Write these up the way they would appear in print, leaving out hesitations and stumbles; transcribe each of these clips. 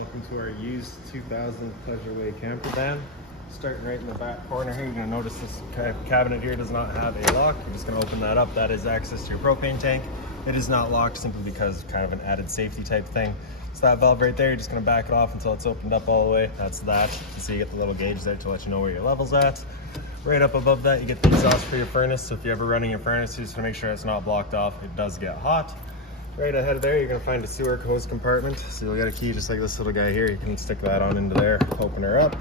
Welcome to our used 2000 Pleasureway camper van. Starting right in the back corner here, you're going to notice this cabinet here does not have a lock. You're just going to open that up. That is access to your propane tank. It is not locked simply because kind of an added safety type thing. So that valve right there, you're just going to back it off until it's opened up all the way. That's that. So you get the little gauge there to let you know where your level's at. Right up above that, you get the exhaust for your furnace. So if you're ever running your furnace, you just want to make sure it's not blocked off. It does get hot. Right ahead of there, you're going to find a sewer hose compartment. So you'll get a key just like this little guy here. You can stick that on into there, open her up,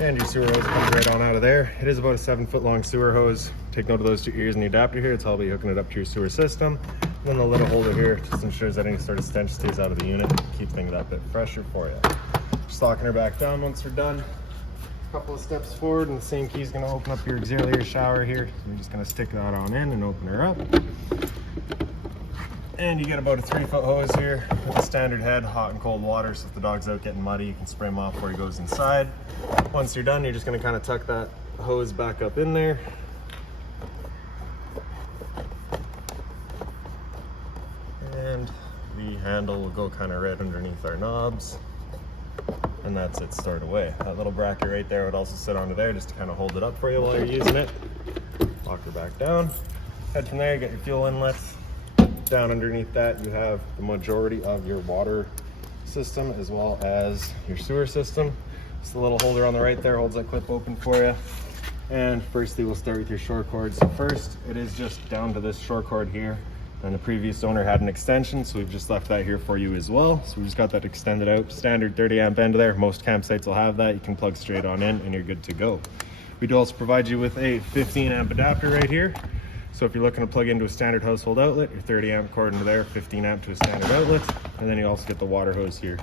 and your sewer hose comes right on out of there. It is about a 7-foot long sewer hose. Take note of those two ears and the adapter here. It's all about hooking it up to your sewer system. And then the little holder here just ensures that any sort of stench stays out of the unit. Keep things that bit fresher for you. Just locking her back down once we're done. A couple of steps forward, and the same key is going to open up your auxiliary shower here. So you're just going to stick that on in and open her up. And you get about a 3-foot hose here with a standard head, hot and cold water. So if the dog's out getting muddy, you can spray him off before he goes inside. Once you're done, you're just going to kind of tuck that hose back up in there. And the handle will go kind of right underneath our knobs. And that's it stored away. That little bracket right there would also sit onto there just to kind of hold it up for you while you're using it. Lock her back down. Head from there, you get your fuel inlets. Down underneath that, you have the majority of your water system as well as your sewer system. Just a little holder on the right there holds that clip open for you. And firstly, we'll start with your short cord. So first, it is just down to this short cord here. And the previous owner had an extension, so we've just left that here for you as well. So we just got that extended out. Standard 30 amp end there. Most campsites will have that. You can plug straight on in and you're good to go. We do also provide you with a 15 amp adapter right here. So if you're looking to plug into a standard household outlet, your 30 amp cord into there, 15 amp to a standard outlet, and then you also get the water hose here.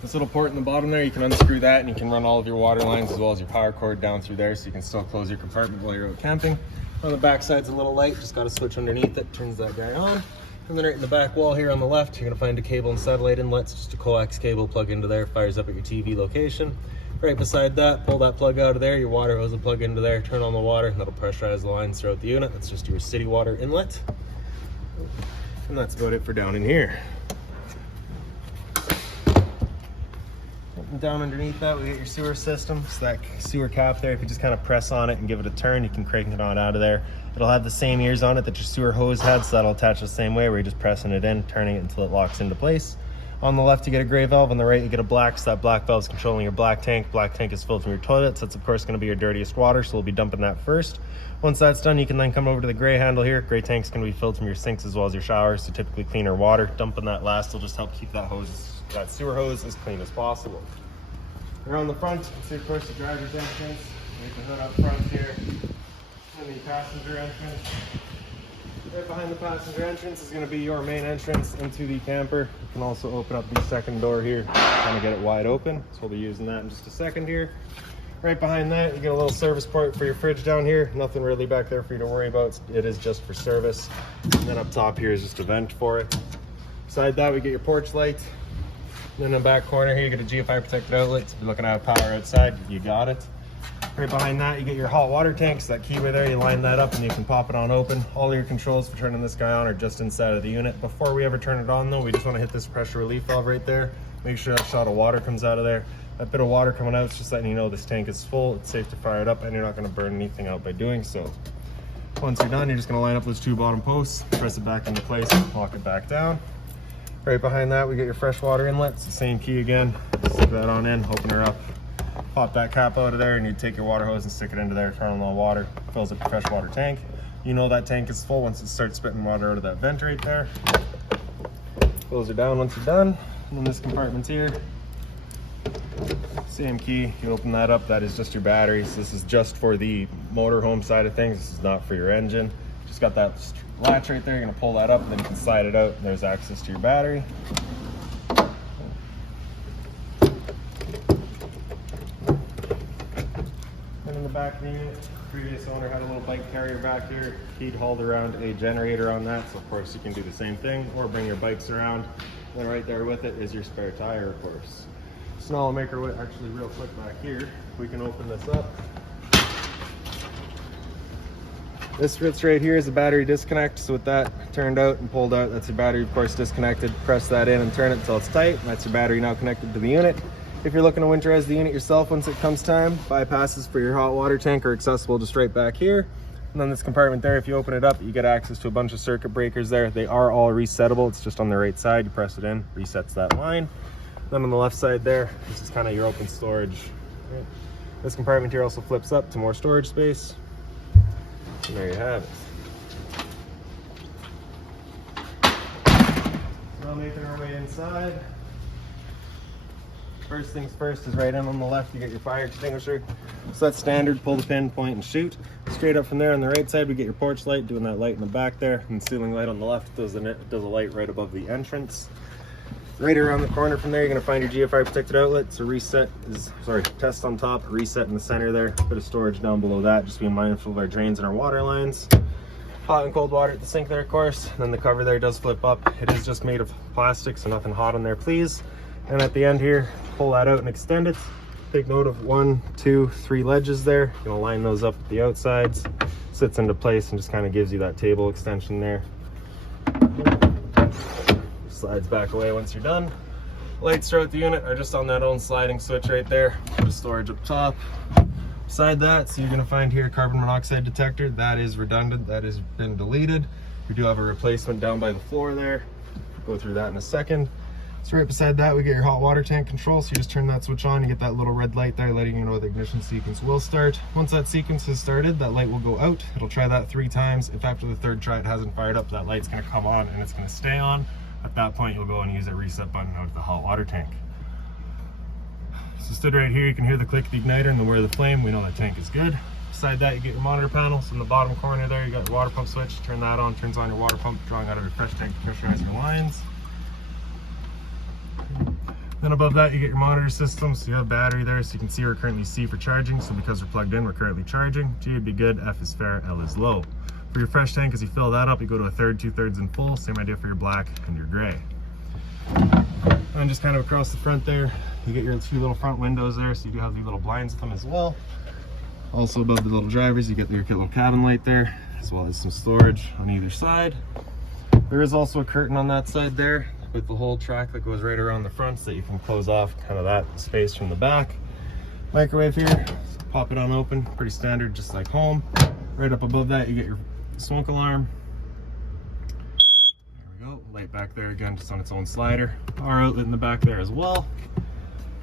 This little port in the bottom there, you can unscrew that and you can run all of your water lines as well as your power cord down through there, so you can still close your compartment while you're out camping. On the back side's a little light, just got a switch underneath it, turns that guy on. And then right in the back wall here on the left, you're gonna find a cable and satellite inlets, just a coax cable plug into there, fires up at your TV location. Right beside that, pull that plug out of there, your water hose will plug into there, turn on the water, and that'll pressurize the lines throughout the unit. That's just your city water inlet. And that's about it for down in here. And down underneath that, we get your sewer system. So that sewer cap there, if you just kind of press on it and give it a turn, you can crank it on out of there. It'll have the same ears on it that your sewer hose had, so that'll attach the same way where you're just pressing it in, turning it until it locks into place. On the left, you get a gray valve. On the right, you get a black. So that black valve is controlling your black tank. Black tank is filled from your toilet. So that's, of course, going to be your dirtiest water. So we'll be dumping that first. Once that's done, you can then come over to the gray handle here. Gray tank's going to be filled from your sinks as well as your showers. So typically cleaner water. Dumping that last will just help keep that sewer hose as clean as possible. Around the front, you can see, of course, the driver's entrance. There's the hood up front here. And the passenger entrance. Right behind the passenger entrance is going to be your main entrance into the camper. You can also open up the second door here, kind of get it wide open. So we'll be using that in just a second here. Right behind that, you get a little service port for your fridge down here. Nothing really back there for you to worry about. It is just for service. And then up top here is just a vent for it. Beside that, we get your porch light. And then in the back corner here, you get a GFI protected outlet. So if you're looking at power outside, you got it. Right behind that, you get your hot water tank. So that keyway there, you line that up and you can pop it on open. All your controls for turning this guy on are just inside of the unit. Before we ever turn it on though, we just want to hit this pressure relief valve right there. Make sure that shot of water comes out of there. That bit of water coming out is just letting you know this tank is full. It's safe to fire it up and you're not going to burn anything out by doing so. Once you're done, you're just going to line up those 2 bottom posts, press it back into place, lock it back down. Right behind that, we get your fresh water inlet. It's the same key again. Stick that on in, open her up. Pop that cap out of there and you take your water hose and stick it into there, turn on the water, fills up your fresh water tank. You know that tank is full once it starts spitting water out of that vent right there. Close it down once you're done. And then this compartment's here. Same key, you open that up, that is just your batteries. This is just for the motorhome side of things. This is not for your engine. Just got that latch right there, you're gonna pull that up and then you can slide it out and there's access to your battery. In the back of the unit, the previous owner had a little bike carrier back here. He'd hauled around a generator on that, so of course you can do the same thing or bring your bikes around. And then right there with it is your spare tire, of course. So now I'll make our way actually real quick back here. We can open this up. This switch right here is a battery disconnect. So with that turned out and pulled out, that's your battery, of course, disconnected. Press that in and turn it until it's tight. That's your battery now connected to the unit. If you're looking to winterize the unit yourself once it comes time, bypasses for your hot water tank are accessible just right back here. And then this compartment there, if you open it up, you get access to a bunch of circuit breakers there. They are all resettable. It's just on the right side. You press it in, resets that line. Then on the left side there, this is kind of your open storage. Right. This compartment here also flips up to more storage space. And there you have it. Now making our way inside. First things first is right in on the left, you get your fire extinguisher. So that's standard, pull the pin, point and shoot. Straight up from there on the right side, we get your porch light, doing that light in the back there, and ceiling light on the left does a light right above the entrance. Right around the corner from there, you're gonna find your GFI protected outlet. So test on top, reset in the center there. Bit of storage down below that, just being mindful of our drains and our water lines. Hot and cold water at the sink there, of course. And then the cover there does flip up. It is just made of plastic, so nothing hot on there, please. And at the end here, pull that out and extend it. Take note of 1, 2, 3 ledges there. You're gonna line those up at the outsides. Sits into place and just kind of gives you that table extension there. Slides back away once you're done. Lights throughout the unit are just on that own sliding switch right there. Bit of storage up top. Beside that, so you're gonna find here a carbon monoxide detector. That is redundant, that has been deleted. We do have a replacement down by the floor there. Go through that in a second. So right beside that, we get your hot water tank control. So you just turn that switch on, you get that little red light there letting you know the ignition sequence will start. Once that sequence has started, that light will go out. It'll try that 3 times. If after the 3rd try it hasn't fired up, that light's gonna come on and it's gonna stay on. At that point, you'll go and use a reset button out of the hot water tank. So stood right here, you can hear the click of the igniter and the whir of the flame. We know that tank is good. Beside that, you get your monitor panel. So in the bottom corner there, you got your water pump switch. Turn that on, turns on your water pump, drawing out of your fresh tank to pressurize your lines. Then above that, you get your monitor system. So you have battery there, so you can see we're currently C for charging. So because we're plugged in, we're currently charging. G would be good, F is fair, L is low. For your fresh tank, as you fill that up, you go to 1/3, 2/3 in full. Same idea for your black and your gray. And just kind of across the front there, you get your 2 little front windows there, so you do have your little blinds with them as well. Also above the little drivers, you get your little cabin light there, as well as some storage on either side. There is also a curtain on that side there with the whole track that goes right around the front, so that you can close off kind of that space from the back. Microwave here, so pop it on open, pretty standard, just like home. Right up above that, you get your smoke alarm. There we go, light back there again, just on its own slider. Power outlet in the back there as well.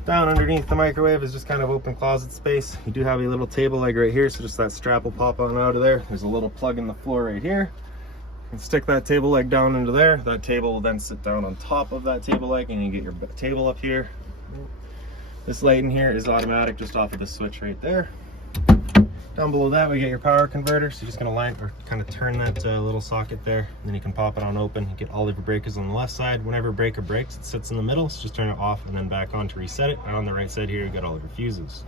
Down underneath the microwave is just kind of open closet space. You do have a little table leg right here, so just that strap will pop on out of there. There's a little plug in the floor right here. You can stick that table leg down into there. That table will then sit down on top of that table leg, and you get your table up here. This light in here is automatic, just off of the switch right there. Down below that, we get your power converter. So you're just gonna line or kind of turn that little socket there, and then you can pop it on open. You get all of your breakers on the left side. Whenever a breaker breaks, it sits in the middle, so just turn it off and then back on to reset it. And on the right side here, you got all of your fuses.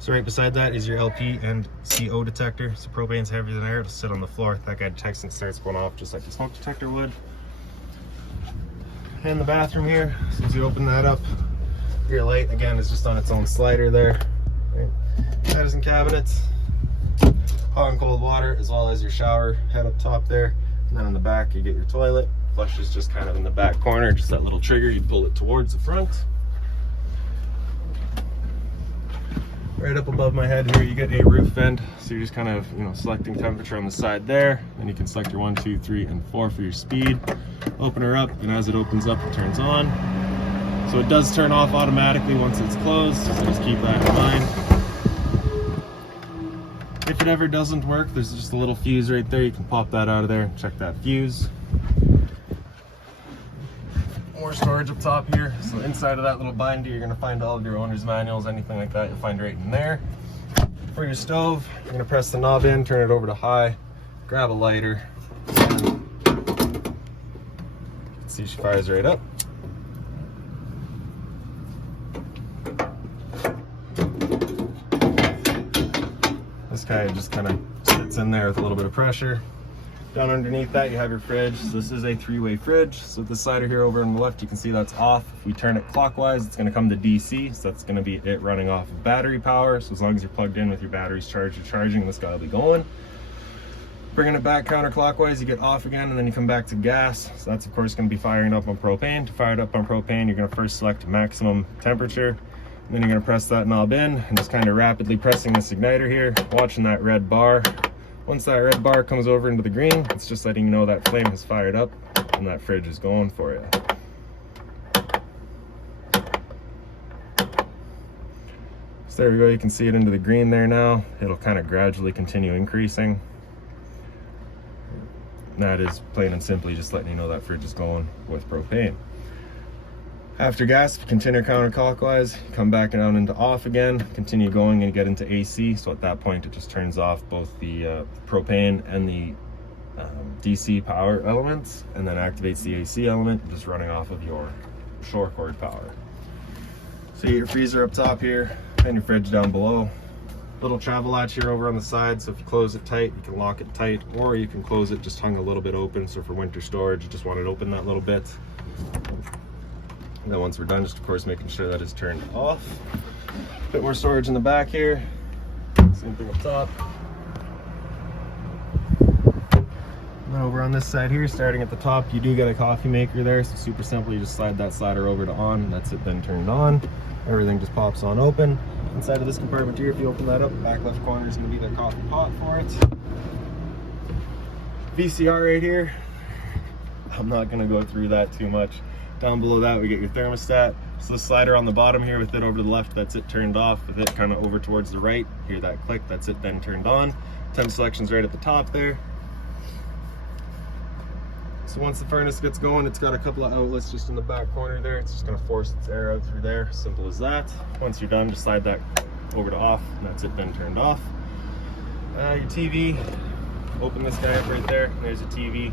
So right beside that is your LP and CO detector. So propane's heavier than air, it'll sit on the floor. That guy detects and starts going off just like the smoke detector would. And the bathroom here, since you open that up, your light again is just on its own slider there. Right. Medicine cabinets, hot and cold water, as well as your shower head up top there. And then in the back, you get your toilet. Flush is just kind of in the back corner, just that little trigger, you pull it towards the front. Right up above my head here, you get a roof vent. So you're just kind of, selecting temperature on the side there. And you can select your 1, 2, 3, and 4 for your speed. Open her up, and as it opens up, it turns on. So it does turn off automatically once it's closed, so just keep that in mind. If it ever doesn't work, there's just a little fuse right there. You can pop that out of there and check that fuse. More storage up top here. So inside of that little binder, you're gonna find all of your owner's manuals, anything like that, you'll find right in there. For your stove, you're gonna press the knob in, turn it over to high, grab a lighter. See, she fires right up. This guy just kind of sits in there with a little bit of pressure. Down underneath that, you have your fridge. So this is a 3-way fridge. So with the slider here over on the left, you can see that's off. If we turn it clockwise, it's gonna come to DC. So that's gonna be it running off of battery power. So as long as you're plugged in with your batteries charged or charging, this guy will be going. Bringing it back counterclockwise, you get off again, and then you come back to gas. So that's of course going to be firing up on propane. To fire it up on propane, you're going to first select maximum temperature, and then you're going to press that knob in and just kind of rapidly pressing this igniter here, watching that red bar. Once that red bar comes over into the green, it's just letting you know that flame has fired up and that fridge is going for you. So there we go, you can see it into the green there now. It'll kind of gradually continue increasing. And that is plain and simply just letting you know that fridge is going with propane. After gas, continue counterclockwise, come back down into off again, continue going and get into AC. So at that point, it just turns off both the propane and the DC power elements, and then activates the AC element, just running off of your shore cord power. So you get your freezer up top here, and your fridge down below. Little travel latch here over on the side, so if you close it tight, you can lock it tight, or you can close it just hung a little bit open, so for winter storage, you just want it open that little bit. And then once we're done, just of course making sure that is turned off. A bit more storage in the back here, same thing up top. And then over on this side here, starting at the top, you do get a coffee maker there, so super simple, you just slide that slider over to on, and that's it then turned on. Everything just pops on open. Inside of this compartment here, if you open that up, back left corner is going to be the coffee pot for it. VCR right here. I'm not going to go through that too much. Down below that, we get your thermostat. So the slider on the bottom here, with it over to the left, that's it turned off. With it kind of over towards the right, hear that click, that's it then turned on. Temp selection's right at the top there. So once the furnace gets going, it's got a couple of outlets just in the back corner there. It's just going to force its air out through there. Simple as that. Once you're done, just slide that over to off, and that's it then turned off. Your TV, open this guy up right there. There's a TV.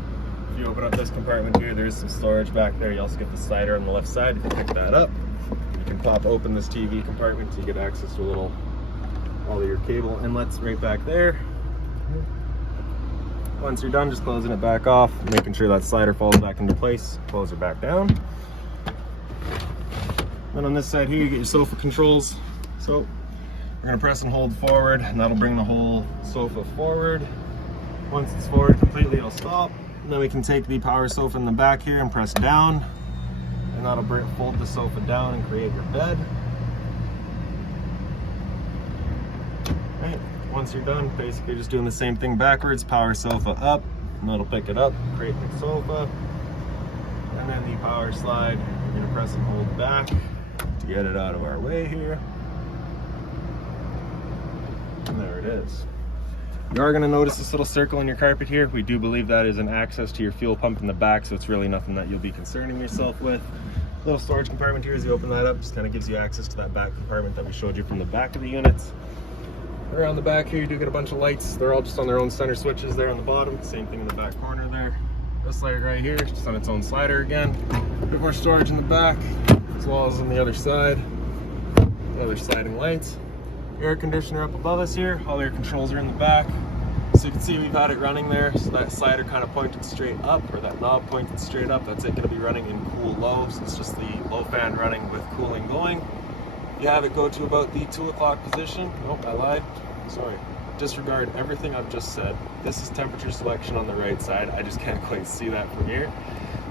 If you open up this compartment here, there's some storage back there. You also get the slider on the left side. If you pick that up, you can pop open this TV compartment so you get access to all of your cable inlets right back there. Once you're done, just closing it back off, making sure that slider falls back into place, close it back down. Then on this side here, you get your sofa controls. So we're gonna press and hold forward, and that'll bring the whole sofa forward. Once it's forward completely, it'll stop. And then we can take the power sofa in the back here and press down, and that'll fold the sofa down and create your bed. Right. Once you're done, basically just doing the same thing backwards, power sofa up, and that'll pick it up, create the sofa. And then the power slide, you're gonna press and hold back to get it out of our way here. And there it is. You are gonna notice this little circle in your carpet here. We do believe that is an access to your fuel pump in the back, so it's really nothing that you'll be concerning yourself with. Little storage compartment here, as you open that up, just kind of gives you access to that back compartment that we showed you from the back of the units. Around the back here, you do get a bunch of lights. They're all just on their own center switches there on the bottom. Same thing in the back corner there. This light right here, just on its own slider again. A bit more storage in the back, as well as on the other side. The other sliding lights. Air conditioner up above us here. All your controls are in the back. So you can see we've had it running there. So that slider kind of pointed straight up, or that knob pointed straight up. That's it, going to be running in cool low. So it's just the low fan running with cooling going. You have it go to about the 2 o'clock position. Oh, I lied. Sorry. Disregard everything I've just said. This is temperature selection on the right side. I just can't quite see that from here.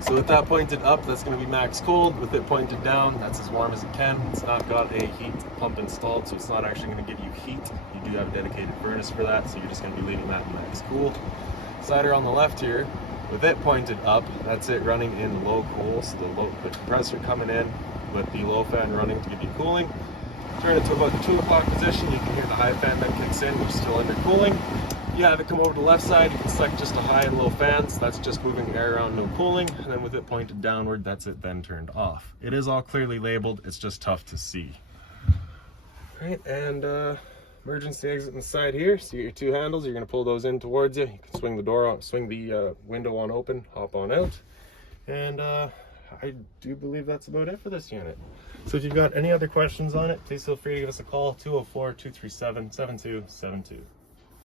So with that pointed up, that's going to be max cold. With it pointed down, that's as warm as it can. It's not got a heat pump installed, so it's not actually going to give you heat. You do have a dedicated furnace for that, so you're just going to be leaving that max cool. Slider on the left here, with it pointed up, that's it running in low cool. So the compressor coming in with the low fan running to give you cooling. Turn it to about the 2 o'clock position, you can hear the high fan then kicks in, which is still under cooling. You have it come over to the left side, you can select just a high and low fans, that's just moving air around, no cooling, and then with it pointed downward, that's it then turned off. It is all clearly labeled, it's just tough to see. Right, and emergency exit on the side here, so you get your 2 handles, you're going to pull those in towards you, you can swing the door on, swing the window on open, hop on out, and I do believe that's about it for this unit. So if you've got any other questions on it, please feel free to give us a call, 204-237-7272.